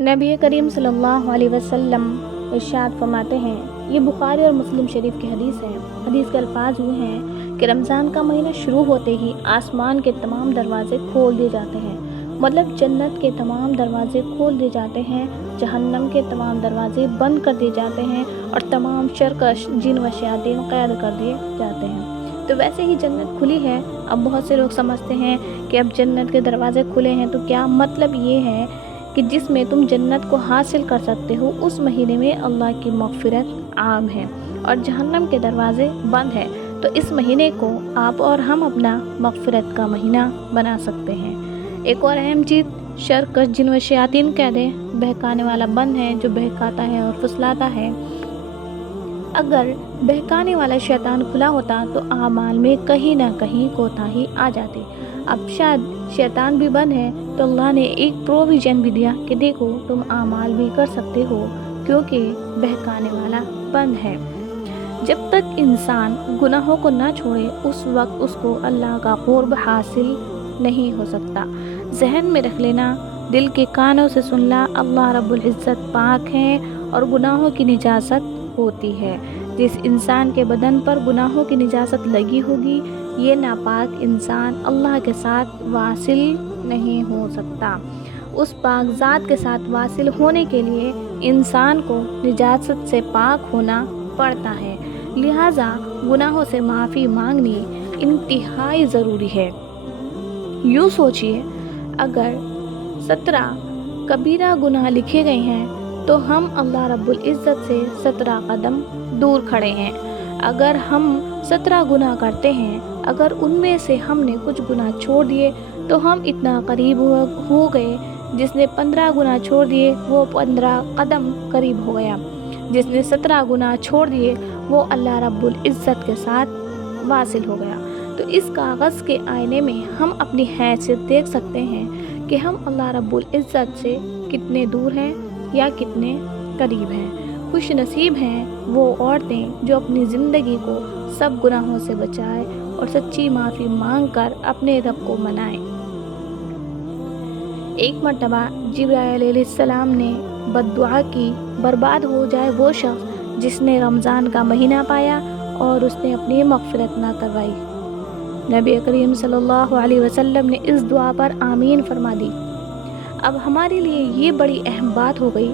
نبی کریم صلی اللہ علیہ وسلم ارشاد فرماتے ہیں، یہ بخاری اور مسلم شریف کی حدیث ہے۔ حدیث کے الفاظ ہوئے ہیں کہ رمضان کا مہینہ شروع ہوتے ہی آسمان کے تمام دروازے کھول دیے جاتے ہیں، مطلب جنت کے تمام دروازے کھول دیے جاتے ہیں، جہنم کے تمام دروازے بند کر دیے جاتے ہیں اور تمام شرکش جن و شیاطین قید کر دیے جاتے ہیں۔ تو ویسے ہی جنت کھلی ہے۔ اب بہت سے لوگ سمجھتے ہیں کہ اب جنت کے دروازے کھلے ہیں تو کیا مطلب یہ ہے کہ جس میں تم جنت کو حاصل کر سکتے ہو اس مہینے میں اللہ کی مغفرت عام ہے اور جہنم کے دروازے بند ہیں، تو اس مہینے کو آپ اور ہم اپنا مغفرت کا مہینہ بنا سکتے ہیں۔ ایک اور اہم چیز، شرکش جن و شیاطین قید بہکانے والا بند ہے جو بہکاتا ہے اور پھسلاتا ہے۔ اگر بہکانے والا شیطان کھلا ہوتا تو اعمال میں کہیں نہ کہیں کوتاہی آ جاتی۔ اب شاید شیطان بھی بند ہے تو اللہ نے ایک پروویژن بھی دیا کہ دیکھو تم اعمال بھی کر سکتے ہو کیونکہ بہکانے والا بند ہے۔ جب تک انسان گناہوں کو نہ چھوڑے اس وقت اس کو اللہ کا قرب حاصل نہیں ہو سکتا۔ ذہن میں رکھ لینا، دل کے کانوں سے سننا، اللہ رب العزت پاک ہیں اور گناہوں کی نجاست ہوتی ہے۔ جس انسان کے بدن پر گناہوں کی نجاست لگی ہوگی، یہ ناپاک انسان اللہ کے ساتھ واصل نہیں ہو سکتا۔ اس پاک ذات کے ساتھ واصل ہونے کے لیے انسان کو نجاست سے پاک ہونا پڑتا ہے، لہٰذا گناہوں سے معافی مانگنی انتہائی ضروری ہے۔ یوں سوچئے، اگر 17 کبیرہ گناہ لکھے گئے ہیں تو ہم اللہ رب العزت سے 17 قدم دور کھڑے ہیں۔ اگر ہم 17 گناہ کرتے ہیں، اگر ان میں سے ہم نے کچھ گناہ چھوڑ دیے تو ہم اتنا قریب ہو گئے۔ جس نے 15 گناہ چھوڑ دیے وہ 15 قدم قریب ہو گیا۔ جس نے 17 گناہ چھوڑ دیے وہ اللہ رب العزت کے ساتھ واصل ہو گیا۔ تو اس کاغذ کے آئینے میں ہم اپنی حیثیت دیکھ سکتے ہیں کہ ہم اللہ رب العزت سے کتنے دور ہیں یا کتنے قریب ہیں۔ خوش نصیب ہیں وہ عورتیں جو اپنی زندگی کو سب گناہوں سے بچائیں اور سچی معافی مانگ کر اپنے رب کو منائیں۔ ایک مرتبہ جبرائیل علیہ السلام نے بد دعا کی، برباد ہو جائے وہ شخص جس نے رمضان کا مہینہ پایا اور اس نے اپنی مغفرت نہ کروائی۔ نبی کریم صلی اللہ علیہ وسلم نے اس دعا پر آمین فرما دی۔ اب ہمارے لیے یہ بڑی اہم بات ہو گئی۔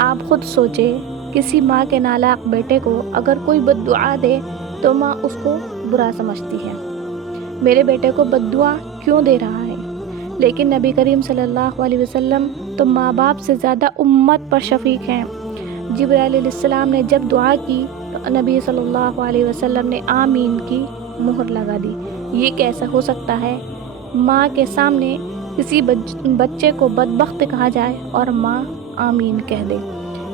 آپ خود سوچیں، کسی ماں کے نالاق بیٹے کو اگر کوئی بد دعا دے تو ماں اس کو برا سمجھتی ہے، میرے بیٹے کو بد دعا کیوں دے رہا ہے؟ لیکن نبی کریم صلی اللہ علیہ وسلم تو ماں باپ سے زیادہ امت پر شفیق ہیں۔ جبرائیل علیہ السلام نے جب دعا کی تو نبی صلی اللہ علیہ وسلم نے آمین کی مہر لگا دی۔ یہ کیسا ہو سکتا ہے؟ ماں کے سامنے کسی بچے کو بدبخت کہا جائے اور ماں آمین کہہ دے،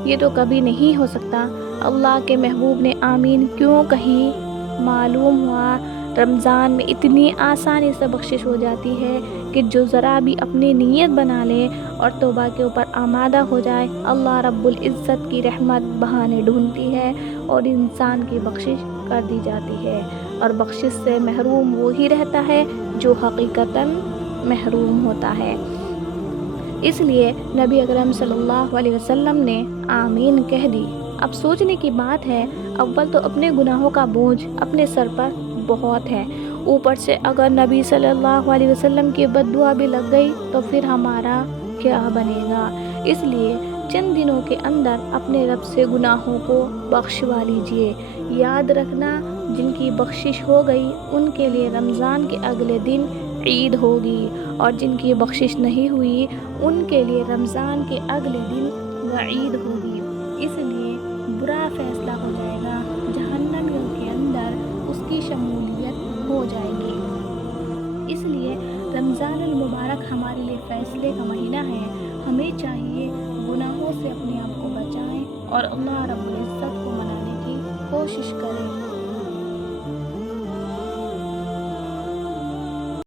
یہ تو کبھی نہیں ہو سکتا۔ اللہ کے محبوب نے آمین کیوں کہی؟ معلوم ہوا رمضان میں اتنی آسانی سے بخشش ہو جاتی ہے کہ جو ذرا بھی اپنی نیت بنا لے اور توبہ کے اوپر آمادہ ہو جائے، اللہ رب العزت کی رحمت بہانے ڈھونڈتی ہے اور انسان کی بخشش کر دی جاتی ہے، اور بخشش سے محروم وہی رہتا ہے جو حقیقتاً محروم ہوتا ہے۔ اس لیے نبی اکرم صلی اللہ علیہ وسلم نے آمین کہہ دی۔ اب سوچنے کی بات ہے، اول تو اپنے گناہوں کا بوجھ اپنے سر پر بہت ہے، اوپر سے اگر نبی صلی اللہ علیہ وسلم کی بد دعا بھی لگ گئی تو پھر ہمارا کیا بنے گا؟ اس لیے چند دنوں کے اندر اپنے رب سے گناہوں کو بخشوا لیجئے۔ یاد رکھنا، جن کی بخشش ہو گئی ان کے لیے رمضان کے اگلے دن عید ہوگی، اور جن کی بخشش نہیں ہوئی ان کے لیے رمضان کے اگلے دن وعید ہوگی۔ اس لیے برا فیصلہ ہو جائے گا، جہنمیوں کے اندر اس کی شمولیت ہو جائے گی۔ اس لیے رمضان المبارک ہمارے لیے فیصلے کا مہینہ ہے۔ ہمیں چاہیے گناہوں سے اپنے آپ کو بچائیں اور اللہ رب العزت کو منانے کی کوشش کریں۔